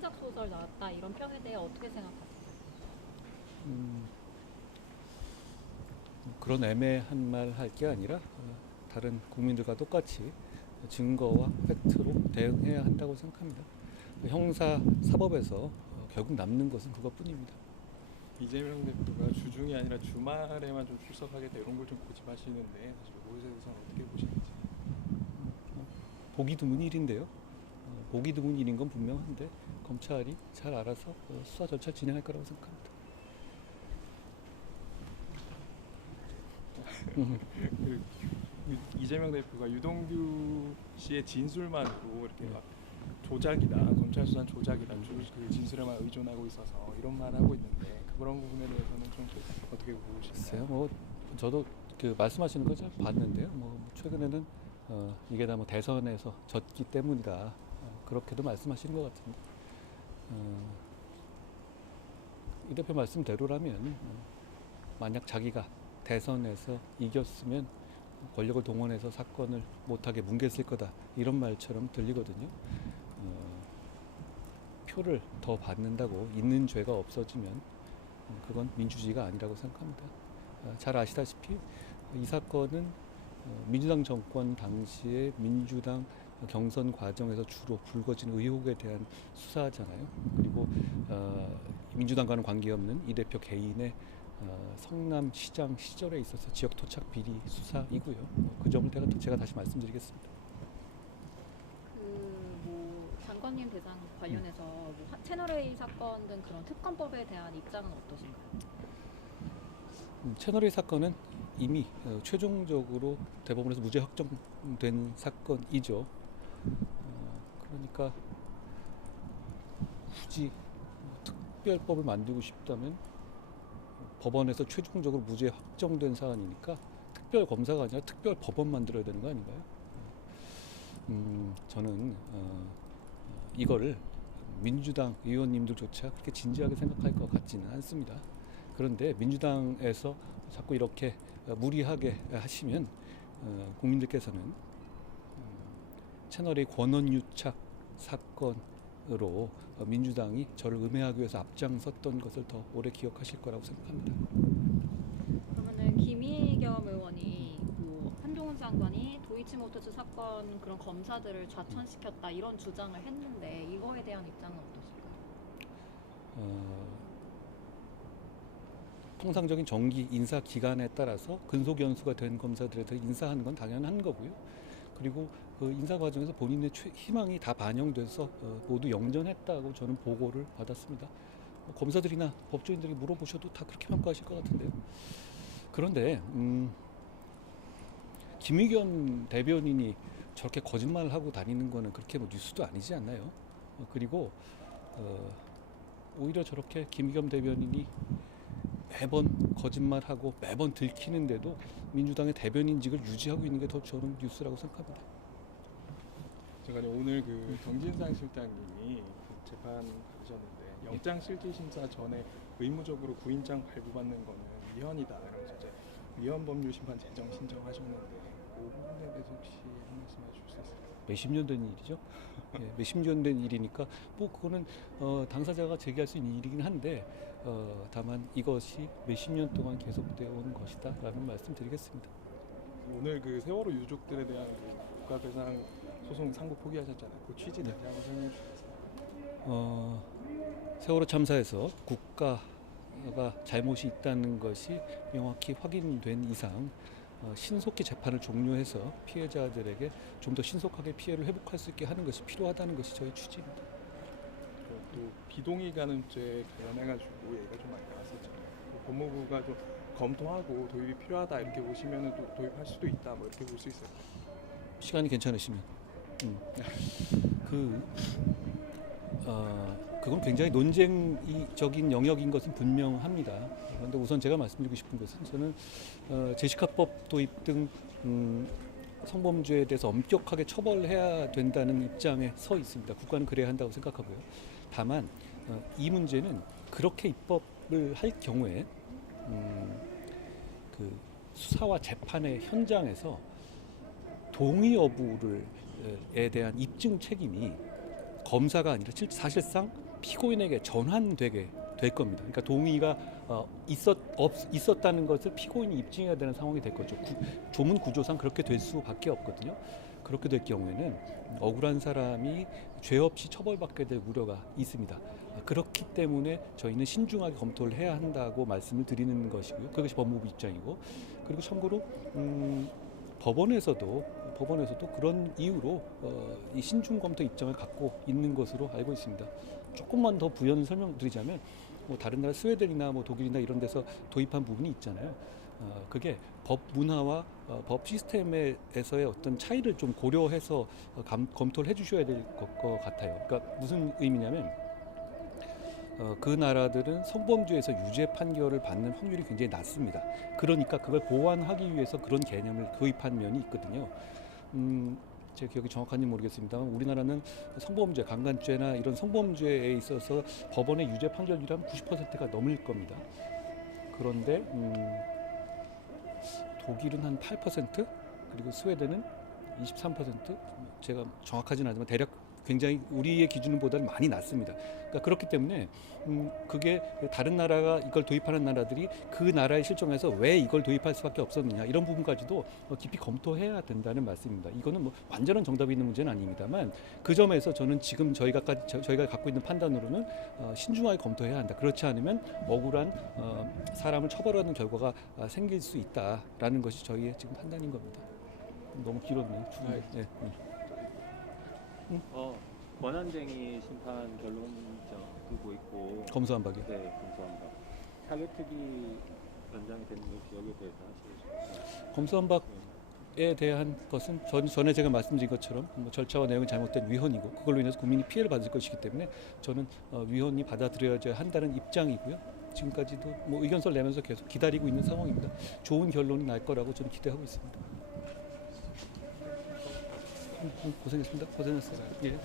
창작 소설 나왔다 이런 평에 대해 어떻게 생각하세요? 음, 그런 애매한 말 할 게 아니라 다른 국민들과 똑같이 증거와 팩트로 대응해야 한다고 생각합니다. 형사 사법에서 결국 남는 것은 그것뿐입니다. 이재명 대표가 주중이 아니라 주말에만 좀 출석하겠다 이런 걸 좀 고집하시는데 사실 그것에 대해서는 어떻게 보시는지. 보기 드문 일인데요. 보기 드문 일인 건 분명한데 검찰이 잘 알아서 수사 절차 진행할 거라고 생각합니다. 그 이재명 대표가 유동규 씨의 진술만으로 이렇게 막 조작이다, 검찰 수사 조작이다, 그 진술에만 의존하고 있어서 이런 말을 하고 있는데 그런 부분에 대해서는 좀 어떻게 보시나요? 글쎄요, 저도 그 말씀하시는 거 잘 봤는데요. 최근에는 이게 다 대선에서 졌기 때문이다, 그렇게도 말씀하시는 것 같은데, 이 대표 말씀대로라면 만약 자기가 대선에서 이겼으면 권력을 동원해서 사건을 못하게 뭉갰을 거다, 이런 말처럼 들리거든요. 표를 더 받는다고 있는 죄가 없어지면 그건 민주주의가 아니라고 생각합니다. 잘 아시다시피 이 사건은 민주당 정권 당시에 민주당 경선 과정에서 주로 불거진 의혹에 대한 수사잖아요. 그리고 민주당과는 관계없는 이 대표 개인의 성남시장 시절에 있어서 지역 토착 비리 수사이고요. 그 점을 제가 다시 말씀드리겠습니다. 장관님 대상 관련해서 채널 A 사건 등 그런 특검법에 대한 입장은 어떠신가요? 채널A 사건은 이미 최종적으로 대법원에서 무죄 확정된 사건이죠. 그러니까 굳이 특별법을 만들고 싶다면 법원에서 최종적으로 무죄 확정된 사안이니까 특별 검사가 아니라 특별 법원 만들어야 되는 거 아닌가요? 저는 이거를 민주당 의원님들조차 그렇게 진지하게 생각할 것 같지는 않습니다. 그런데 민주당에서 자꾸 이렇게 무리하게 하시면 국민들께서는 채널의 권한유착 사건으로 민주당이 저를 음해하기 위해서 앞장섰던 것을 더 오래 기억하실 거라고 생각합니다. 그러면은 김의겸 의원이 한동훈 장관이 도이치모터스 사건 그런 검사들을 좌천시켰다 이런 주장을 했는데 이거에 대한 입장은 어떠실까요? 통상적인 정기 인사 기간에 따라서 근속 연수가 된 검사들에 대해 인사하는 건 당연한 거고요. 그리고 그 인사 과정에서 본인의 희망이 다 반영돼서 모두 영전했다고 저는 보고를 받았습니다. 검사들이나 법조인들이 물어보셔도 다 그렇게 평가하실 것 같은데요. 그런데 김의겸 대변인이 저렇게 거짓말을 하고 다니는 거는 그렇게 뉴스도 아니지 않나요? 그리고 오히려 저렇게 김의겸 대변인이 매번 거짓말하고 매번 들키는데도 민주당의 대변인직을 유지하고 있는 게 더 저는 뉴스라고 생각합니다. 제가 오늘 그 정진상 실장님이 재판하셨는데 영장 실질 심사 전에 의무적으로 구인장 발부받는 거는 위헌이다 이러면서 이제 위헌 법률 심판 제정 신청하셨는데 그 부분에 대해서 혹시 한 말씀 해주실 수 있을까요? 몇십 년 된 일이죠. 예, 몇십 년 된 일이니까 그거는 당사자가 제기할 수 있는 일이긴 한데 다만 이것이 몇십 년 동안 계속되어 온 것이다라는 말씀드리겠습니다. 오늘 그 세월호 유족들에 대한 그 국가배상 소송 상고 포기하셨잖아요. 그 취지 다시 한번 설명해 주시겠어요? 세월호 참사에서 국가가 잘못이 있다는 것이 명확히 확인된 이상 신속히 재판을 종료해서 피해자들에게 좀 더 신속하게 피해를 회복할 수 있게 하는 것이 필요하다는 것이 저희 취지입니다. 또 비동의 간음죄 관련해가지고 얘기가 좀 많이 나왔었잖아요. 법무부가 좀 검토하고 도입이 필요하다 이렇게 보시면은 또 도입할 수도 있다 뭐 이렇게 볼 수 있어요. 시간이 괜찮으시면 그건 굉장히 논쟁적인 영역인 것은 분명합니다. 그런데 우선 제가 말씀드리고 싶은 것은 저는 제시카법 도입 등 성범죄에 대해서 엄격하게 처벌해야 된다는 입장에 서 있습니다. 국가는 그래야 한다고 생각하고요. 다만 이 문제는 그렇게 입법을 할 경우에 그 수사와 재판의 현장에서 동의 여부에 대한 입증 책임이 검사가 아니라 사실상 피고인에게 전환되게 될 겁니다. 그러니까 동의가 있었다는 것을 피고인이 입증해야 되는 상황이 될 거죠. 조문 구조상 그렇게 될 수밖에 없거든요. 그렇게 될 경우에는 억울한 사람이 죄 없이 처벌받게 될 우려가 있습니다. 그렇기 때문에 저희는 신중하게 검토를 해야 한다고 말씀을 드리는 것이고요. 그것이 법무부 입장이고, 그리고 참고로 법원에서도 그런 이유로 이 신중 검토 입장을 갖고 있는 것으로 알고 있습니다. 조금만 더 부연 설명드리자면, 뭐 다른 나라 스웨덴이나 뭐 독일이나 이런 데서 도입한 부분이 있잖아요. 그게 법 문화와 법 시스템에서의 어떤 차이를 좀 고려해서 검토를 해주셔야 될 것 같아요. 그러니까 무슨 의미냐면, 그 나라들은 성범죄에서 유죄 판결을 받는 확률이 굉장히 낮습니다. 그러니까 그걸 보완하기 위해서 그런 개념을 도입한 면이 있거든요. 제 기억이 정확한지 모르겠습니다만 우리나라는 성범죄, 강간죄나 이런 성범죄에 있어서 법원의 유죄 판결률이 한 90%가 넘을 겁니다. 그런데 독일은 한 8%, 그리고 스웨덴은 23%, 제가 정확하지는 않지만 대략 굉장히 우리의 기준보다는 많이 낮습니다. 그러니까 그렇기 때문에 그게 다른 나라가 이걸 도입하는 나라들이 그 나라의 실정에서 왜 이걸 도입할 수밖에 없었느냐, 이런 부분까지도 깊이 검토해야 된다는 말씀입니다. 이거는 뭐 완전한 정답이 있는 문제는 아닙니다만, 그 점에서 저는 지금 저희가 갖고 있는 판단으로는 신중하게 검토해야 한다. 그렇지 않으면 억울한 사람을 처벌하는 결과가 생길 수 있다라는 것이 저희의 지금 판단인 겁니다. 너무 길었네요. 네. 권한쟁의 심판 결론장 두고 있고 검수한 박이. 네, 검수한박 사개특위 연장이 되는 것이 여기에 대해서 하시겠습니까? 검수한 박에 대한 것은 전에 제가 말씀드린 것처럼 뭐 절차와 내용이 잘못된 위헌이고, 그걸로 인해서 국민이 피해를 받을 것이기 때문에 저는 위헌이 받아들여져야 한다는 입장이고요. 지금까지도 뭐 의견서를 내면서 계속 기다리고 있는 상황입니다. 좋은 결론이 날 거라고 저는 기대하고 있습니다. 고생했습니다. 고생했어요. 예.